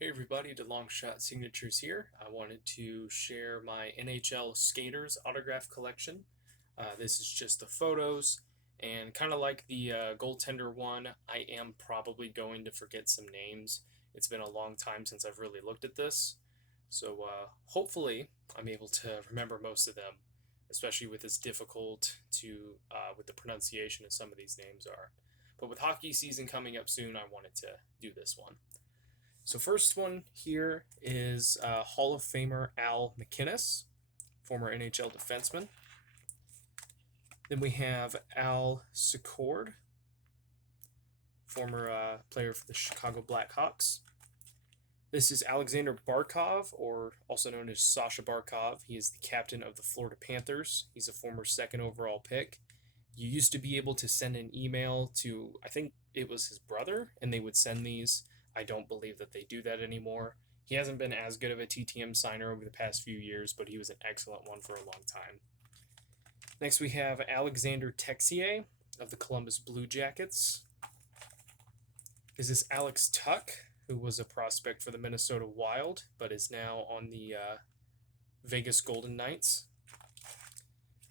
Hey everybody, the Long Shot Signatures here. I wanted to share my NHL skaters autograph collection. This is just the photos, and kind of like the goaltender one, I am probably going to forget some names. It's been a long time since I've really looked at this, so hopefully I'm able to remember most of them, especially with as difficult with the pronunciation of some of these names are. But with hockey season coming up soon, I wanted to do this one. So first one here is Hall of Famer Al MacInnis, former NHL defenseman. Then we have Al Secord, former player for the Chicago Blackhawks. This is Alexander Barkov, or also known as Sasha Barkov. He is the captain of the Florida Panthers. He's a former second overall pick. You used to be able to send an email to, I think it was his brother, and they would send these. I don't believe that they do that anymore. He hasn't been as good of a TTM signer over the past few years, but he was an excellent one for a long time. Next, we have Alexander Texier of the Columbus Blue Jackets. This is Alex Tuck, who was a prospect for the Minnesota Wild, but is now on the Vegas Golden Knights.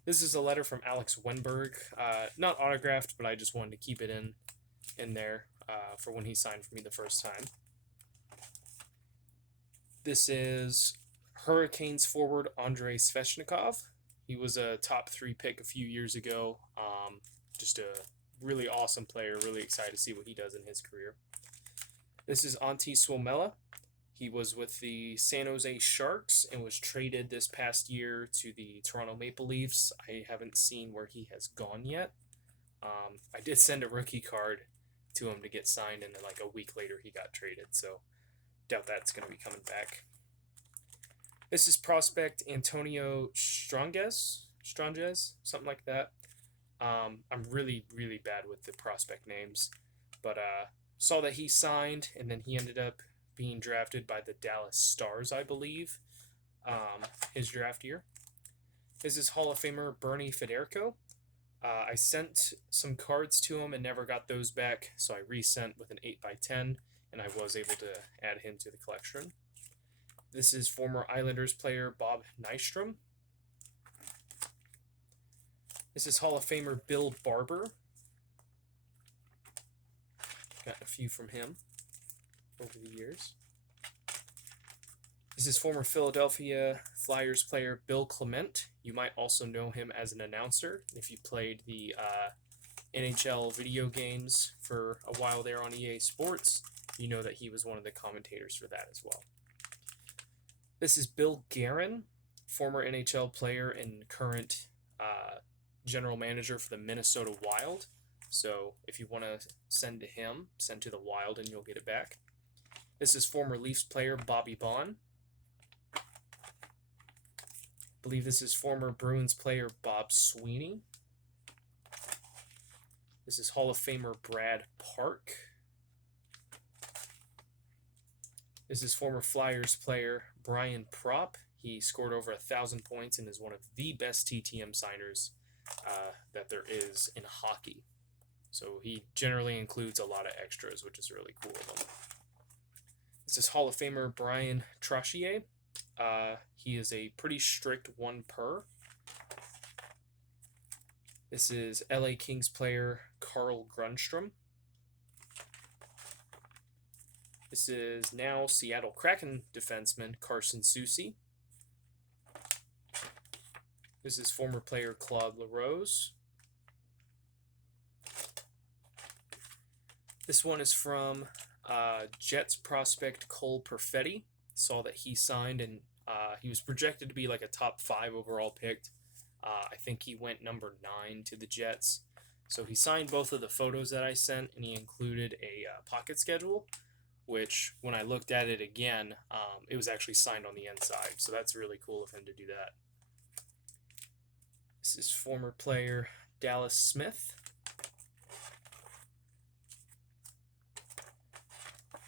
This is a letter from Alex Wenberg, not autographed, but I just wanted to keep it in there for when he signed for me the first time. This is Hurricanes forward Andrei Svechnikov. He was a top 3 pick a few years ago. Just a really awesome player. Really excited to see what he does in his career. This is Antti Suomela. He was with the San Jose Sharks and was traded this past year to the Toronto Maple Leafs. I haven't seen where he has gone yet. I did send a rookie card to him to get signed, and then like a week later he got traded, so doubt that's going to be coming back. This is prospect Antonio Stranges, something like that. I'm really bad with the prospect names, but saw that he signed, and then he ended up being drafted by the Dallas Stars, I believe, his draft year. This is Hall of Famer Bernie Federko. I sent some cards to him and never got those back, so I resent with an 8x10, and I was able to add him to the collection. This is former Islanders player Bob Nystrom. This is Hall of Famer Bill Barber. Got a few from him over the years. This is former Philadelphia Flyers player Bill Clement. You might also know him as an announcer if you played the NHL video games for a while there on EA Sports. You know that he was one of the commentators for that as well. This is Bill Guerin, former NHL player and current general manager for the Minnesota Wild. So if you want to send to him, send to the Wild and you'll get it back. This is former Leafs player Bobby Baun. I believe this is former Bruins player Bob Sweeney. This is Hall of Famer Brad Park. This is former Flyers player Brian Propp. He scored over 1,000 points and is one of the best TTM signers that there is in hockey. So he generally includes a lot of extras, which is really cool of him. This is Hall of Famer Brian Trottier. He is a pretty strict 1 per. This is LA Kings player Carl Grundstrom. This is now Seattle Kraken defenseman Carson Soucy. This is former player Claude LaRose. This one is from Jets prospect Cole Perfetti. Saw that he signed, and he was projected to be like a top 5 overall pick. I think he went number 9 to the Jets. So he signed both of the photos that I sent, and he included a pocket schedule, which when I looked at it again, it was actually signed on the inside. So that's really cool of him to do that. This is former player Dallas Smith.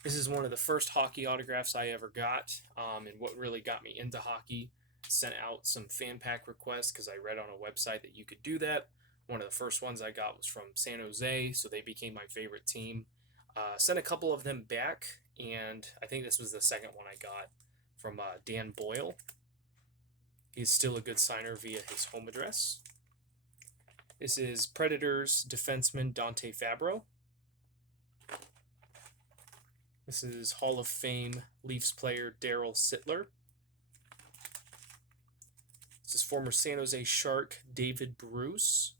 This is one of the first hockey autographs I ever got, and what really got me into hockey. Sent out some fan pack requests because I read on a website that you could do that. One of the first ones I got was from San Jose, so they became my favorite team. Sent a couple of them back, and I think this was the second one I got from Dan Boyle. He's still a good signer via his home address. This is Predators defenseman Dante Fabro. This is Hall of Fame Leafs player Daryl Sittler. This is former San Jose Shark David Bruce.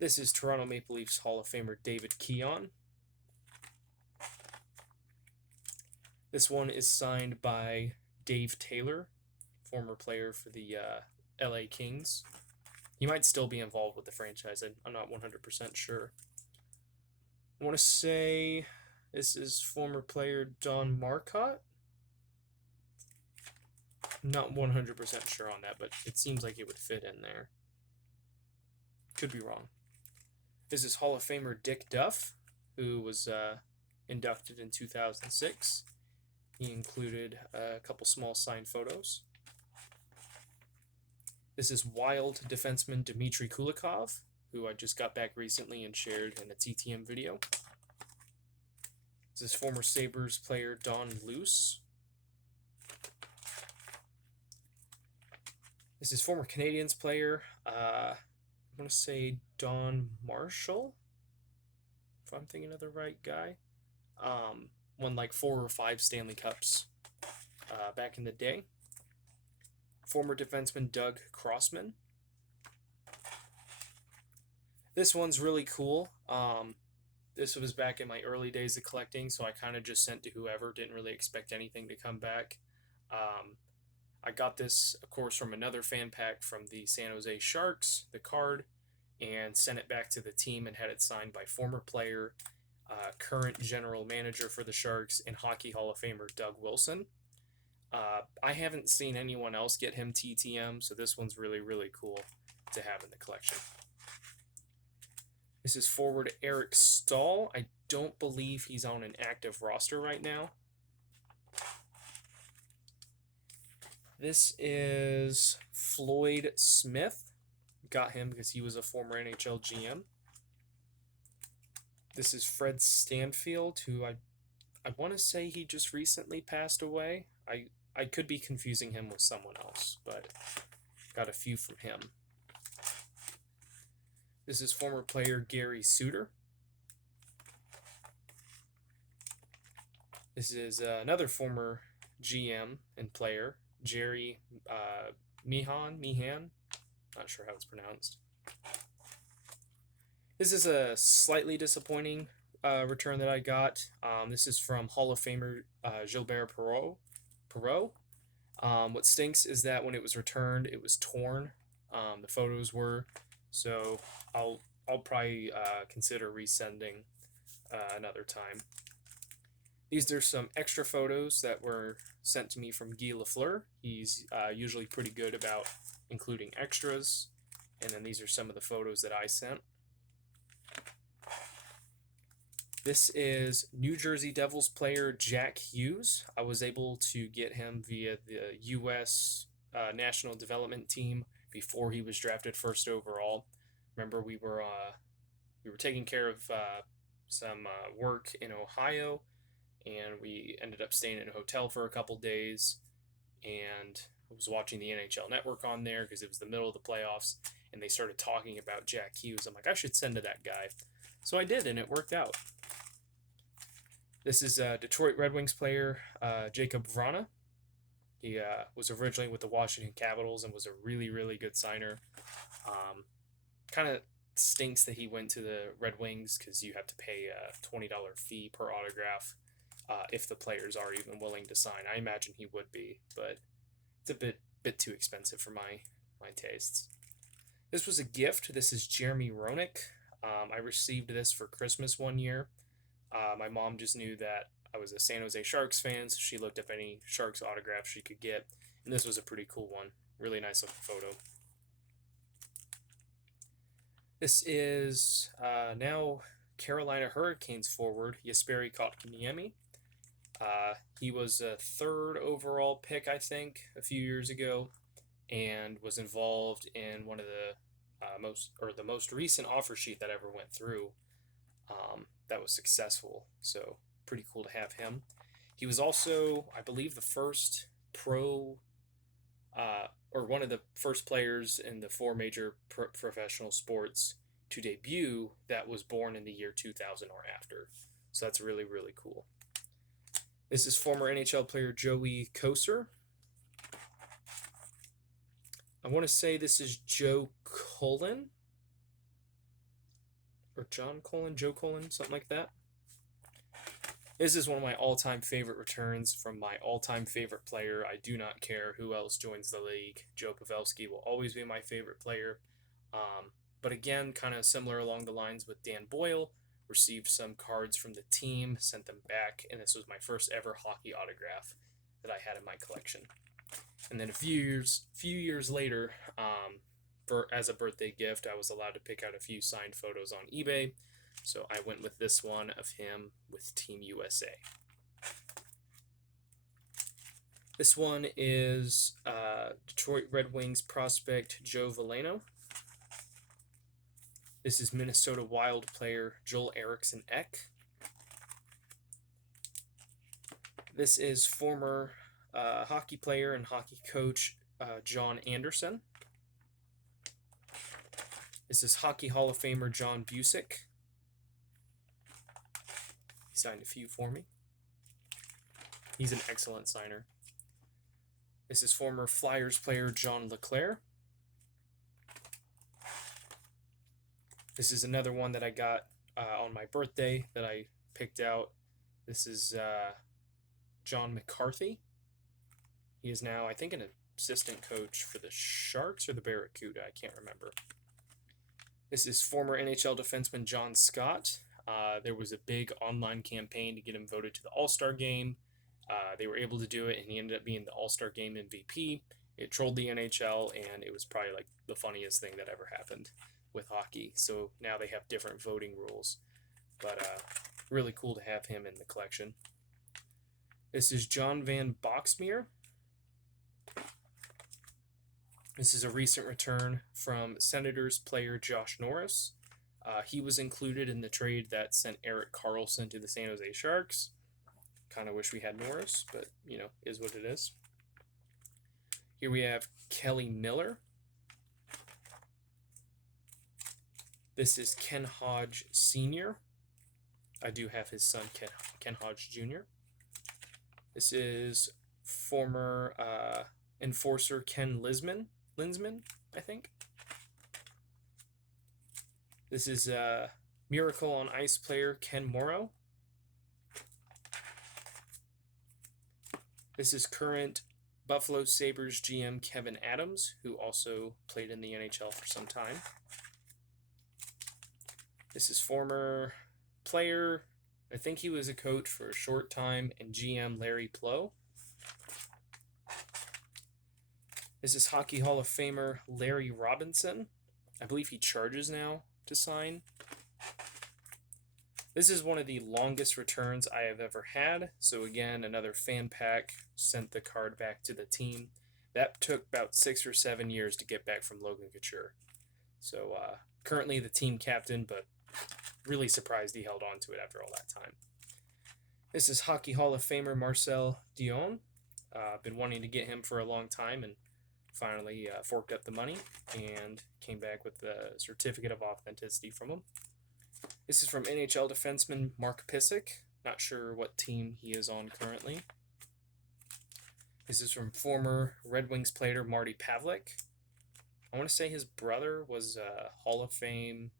This is Toronto Maple Leafs Hall of Famer David Keon. This one is signed by Dave Taylor, former player for the LA Kings. He might still be involved with the franchise. I'm not 100% sure. I want to say this is former player Don Marcotte. Not 100% sure on that, but it seems like it would fit in there. Could be wrong. This is Hall of Famer Dick Duff, who was inducted in 2006. He included a couple small signed photos. This is Wild defenseman Dmitry Kulikov, who I just got back recently and shared in a TTM video. This is former Sabres player Don Luce. This is former Canadiens player, I want to say Don Marshall, if I'm thinking of the right guy. Won like 4 or 5 Stanley Cups back in the day. Former defenseman Doug Crossman. This one's really cool. This was back in my early days of collecting, so I kind of just sent to whoever. Didn't really expect anything to come back. I got this, of course, from another fan pack from the San Jose Sharks, the card, and sent it back to the team and had it signed by former player, current general manager for the Sharks, and Hockey Hall of Famer Doug Wilson. I haven't seen anyone else get him TTM, so this one's really, really cool to have in the collection. This is forward Eric Stahl. I don't believe he's on an active roster right now. This is Floyd Smith. Got him because he was a former NHL GM. This is Fred Stanfield, who I want to say he just recently passed away. I could be confusing him with someone else, but got a few from him. This is former player Gary Suter. This is another former GM and player, Jerry Meehan, not sure how it's pronounced. This is a slightly disappointing return that I got. This is from Hall of Famer Gilbert Perreault. What stinks is that when it was returned, it was torn. The photos were, so I'll probably consider resending another time. These are some extra photos that were sent to me from Guy Lafleur. He's usually pretty good about including extras. And then these are some of the photos that I sent. This is New Jersey Devils player Jack Hughes. I was able to get him via the U.S. National Development Team before he was drafted first overall. Remember, we were taking care of some work in Ohio, and we ended up staying in a hotel for a couple days, and I was watching the NHL Network on there because it was the middle of the playoffs, and they started talking about Jack Hughes. I'm like, I should send to that guy. So I did, and it worked out. This is Detroit Red Wings player Jacob Vrana. He was originally with the Washington Capitals and was a really, really good signer. Kind of stinks that he went to the Red Wings because you have to pay a $20 fee per autograph if the players are even willing to sign. I imagine he would be, but it's a bit too expensive for my tastes. This was a gift. This is Jeremy Roenick. I received this for Christmas one year. My mom just knew that I was a San Jose Sharks fan, so she looked up any Sharks autographs she could get, and this was a pretty cool one. Really nice looking photo. This is now Carolina Hurricanes forward Jesperi Kotkaniemi. He was a 3rd overall pick, I think, a few years ago, and was involved in one of the the most recent offer sheet that ever went through. that was successful. So pretty cool to have him. He was also, I believe, the first pro or one of the first players in the four major professional sports to debut that was born in the year 2000 or after. So that's really, really cool. This is former NHL player Joey Koser. I want to say this is Joe Cullen. Or John Cullen, Joe Cullen, something like that. This is one of my all-time favorite returns from my all-time favorite player. I do not care who else joins the league. Joe Pavelski will always be my favorite player. But again, kind of similar along the lines with Dan Boyle. Received some cards from the team, sent them back, and this was my first ever hockey autograph that I had in my collection. And then a few years later, as a birthday gift, I was allowed to pick out a few signed photos on eBay. So I went with this one of him with Team USA. This one is Detroit Red Wings prospect Joe Veleno. This is Minnesota Wild player Joel Eriksson Ek. This is former hockey player and hockey coach John Anderson. This is Hockey Hall of Famer John Busick. He signed a few for me. He's an excellent signer. This is former Flyers player John LeClaire. This is another one that I got on my birthday that I picked out. This is John McCarthy. He is now, I think, an assistant coach for the Sharks or the Barracuda. I can't remember. This is former NHL defenseman John Scott. There was a big online campaign to get him voted to the All-Star game. They were able to do it, and he ended up being the All-Star game MVP. It trolled the NHL, and it was probably like the funniest thing that ever happened with hockey. So now they have different voting rules. But really cool to have him in the collection. This is John Van Boxmeer. This is a recent return from Senators player Josh Norris. He was included in the trade that sent Erik Karlsson to the San Jose Sharks. Kind of wish we had Norris, but, you know, is what it is. Here we have Kelly Miller. This is Ken Hodge Sr. I do have his son, Ken Hodge Jr. This is former enforcer Ken Linsman, I think. This is Miracle on Ice player Ken Morrow. This is current Buffalo Sabres GM Kevin Adams, who also played in the NHL for some time. This is former player, I think he was a coach for a short time, and GM Larry Plow. This is Hockey Hall of Famer Larry Robinson. I believe he charges now to sign. This is one of the longest returns I have ever had. So again, another fan pack, sent the card back to the team. That took about 6 or 7 years to get back from Logan Couture. So currently the team captain, but really surprised he held on to it after all that time. This is Hockey Hall of Famer Marcel Dion. I've been wanting to get him for a long time and finally forked up the money and came back with the certificate of authenticity from him. This is from NHL defenseman Mark Pysyk. Not sure what team he is on currently. This is from former Red Wings player Marty Pavlik. I want to say his brother was a Hall of Fame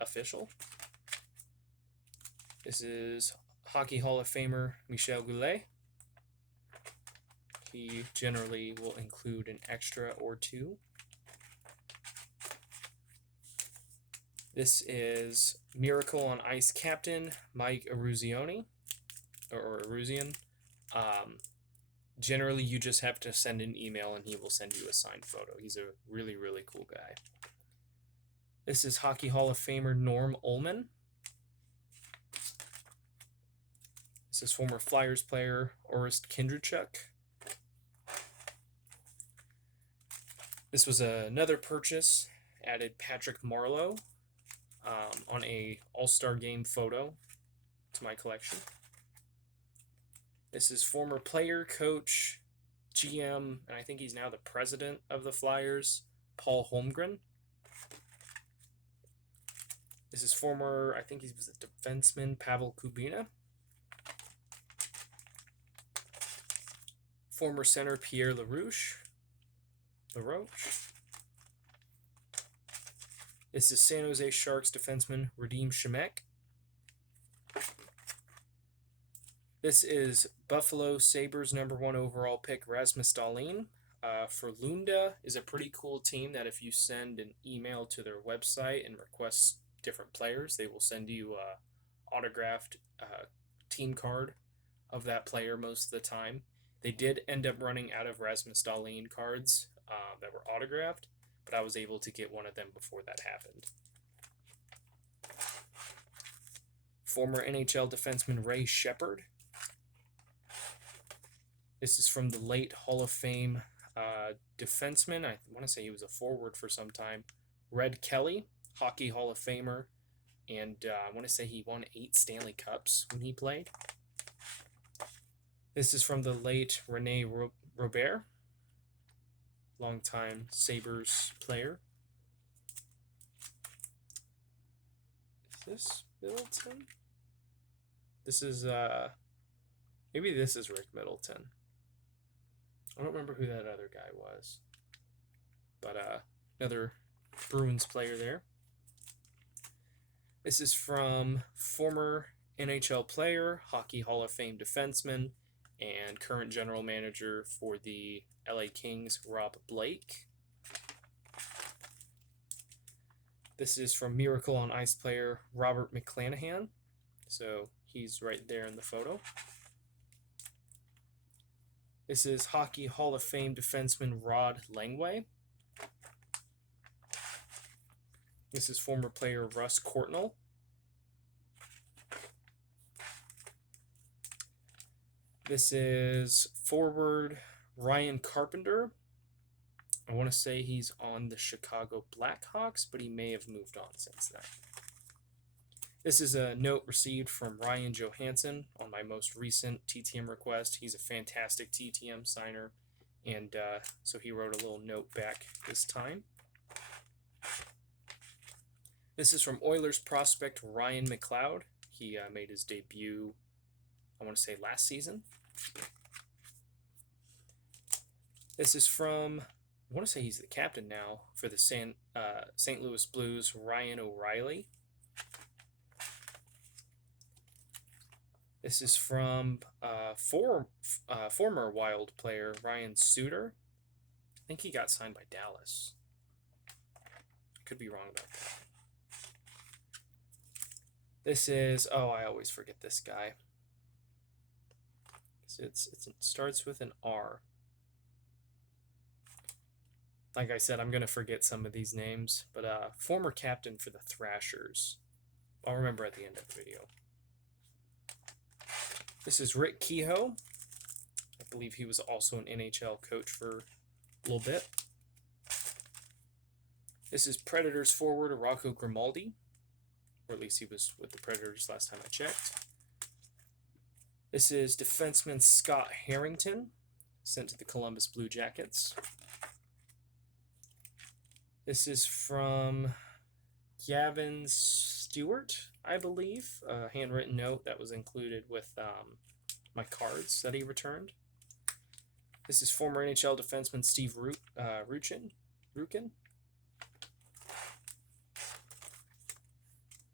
official. This is Hockey Hall of Famer Michel Goulet. He generally will include an extra or two. This is Miracle on Ice captain Mike Eruzione, or Eruzian. Generally, you just have to send an email and he will send you a signed photo. He's a really, really cool guy. This is Hockey Hall of Famer Norm Ullman. This is former Flyers player Orest Kindrachuk. This was another purchase. Added Patrick Marleau. on a All-Star Game photo to my collection. This is former player, coach, GM, and I think he's now the president of the Flyers, Paul Holmgren. This is former, I think he was a defenseman, Pavel Kubina. Former center, Pierre LaRoche. This is San Jose Sharks defenseman, Radim Shemek. This is Buffalo Sabres #1 overall pick, Rasmus Dahlin. For Lunda is a pretty cool team that if you send an email to their website and request different players, they will send you a autographed team card of that player most of the time. They did end up running out of Rasmus Dahlin cards that were autographed, but I was able to get one of them before that happened. Former NHL defenseman Ray Shepherd. This is from the late Hall of Fame defenseman. I want to say he was a forward for some time. Red Kelly, Hockey Hall of Famer. And I want to say he won 8 Stanley Cups when he played. This is from the late Rene Robert, longtime Sabres player. Is this Middleton? This is, maybe this is Rick Middleton. I don't remember who that other guy was. But another Bruins player there. This is from former NHL player, Hockey Hall of Fame defenseman, and current general manager for the LA Kings, Rob Blake. This is from Miracle on Ice player, Robert McClanahan. So he's right there in the photo. This is Hockey Hall of Fame defenseman Rod Langway. This is former player Russ Courtnall. This is forward Ryan Carpenter. I want to say he's on the Chicago Blackhawks, but he may have moved on since then. This is a note received from Ryan Johansson on my most recent TTM request. He's a fantastic TTM signer, and so he wrote a little note back this time. This is from Oilers prospect Ryan McLeod. He made his debut, I want to say, last season. This is from, I want to say he's the captain now for the St. Louis Blues, Ryan O'Reilly. This is from former Wild player Ryan Suter. I think he got signed by Dallas. Could be wrong about that. This is, oh, I always forget this guy. It starts with an R. Like I said, I'm going to forget some of these names, but former captain for the Thrashers. I'll remember at the end of the video. This is Rick Kehoe. I believe he was also an NHL coach for a little bit. This is Predators forward Rocco Grimaldi, or at least he was with the Predators last time I checked. This is defenseman Scott Harrington, sent to the Columbus Blue Jackets. This is from Gavin Stewart, I believe, a handwritten note that was included with my cards that he returned. This is former NHL defenseman Steve Rukin.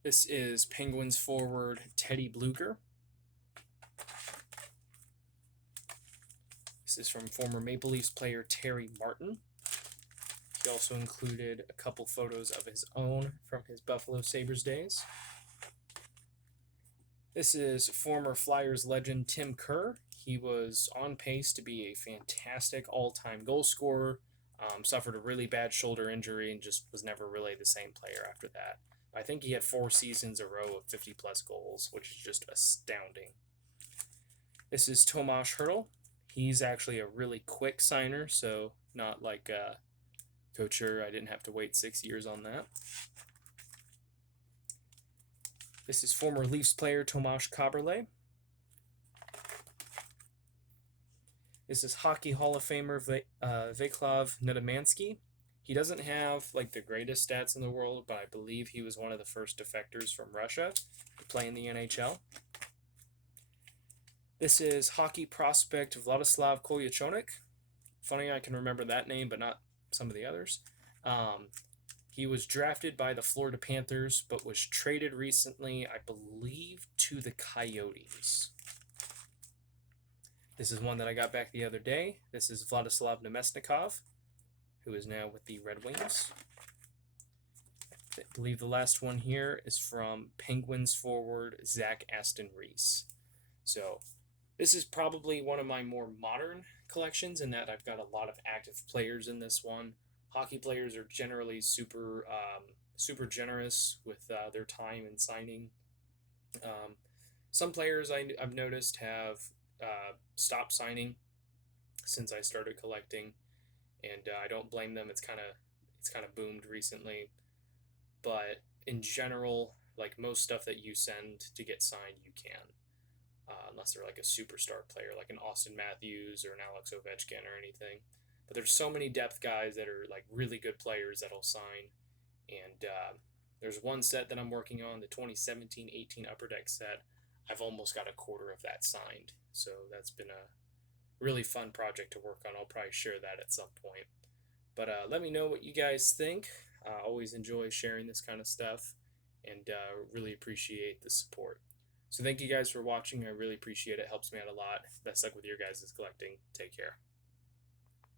This is Penguins forward Teddy Bluger. This is from former Maple Leafs player Terry Martin. He also included a couple photos of his own from his Buffalo Sabres days. This is former Flyers legend Tim Kerr. He was on pace to be a fantastic all-time goal scorer, suffered a really bad shoulder injury, and just was never really the same player after that. I think he had 4 seasons in a row of 50-plus goals, which is just astounding. This is Tomas Hertl. He's actually a really quick signer, so not like Couture. I didn't have to wait 6 years on that. This is former Leafs player Tomasz Kaberle. This is Hockey Hall of Famer Vaclav Nedomansky. He doesn't have like the greatest stats in the world, but I believe he was one of the first defectors from Russia to play in the NHL. This is hockey prospect Vladislav Kolyachonik. Funny, I can remember that name, but not some of the others. He was drafted by the Florida Panthers, but was traded recently, I believe, to the Coyotes. This is one that I got back the other day. This is Vladislav Nemesnikov, who is now with the Red Wings. I believe the last one here is from Penguins forward Zach Aston Reese. So this is probably one of my more modern collections in that I've got a lot of active players in this one. Hockey players are generally super generous with their time and signing. Some players I've noticed have stopped signing since I started collecting, and I don't blame them. It's kind of boomed recently, but in general, like most stuff that you send to get signed, you can. Unless they're like a superstar player, like an Austin Matthews or an Alex Ovechkin or anything. But there's so many depth guys that are like really good players that'll sign. And there's one set that I'm working on, the 2017-18 Upper Deck set. I've almost got a quarter of that signed. So that's been a really fun project to work on. I'll probably share that at some point. But let me know what you guys think. I always enjoy sharing this kind of stuff and really appreciate the support. So thank you guys for watching. I really appreciate it. It helps me out a lot. Best luck with your guys' collecting. Take care.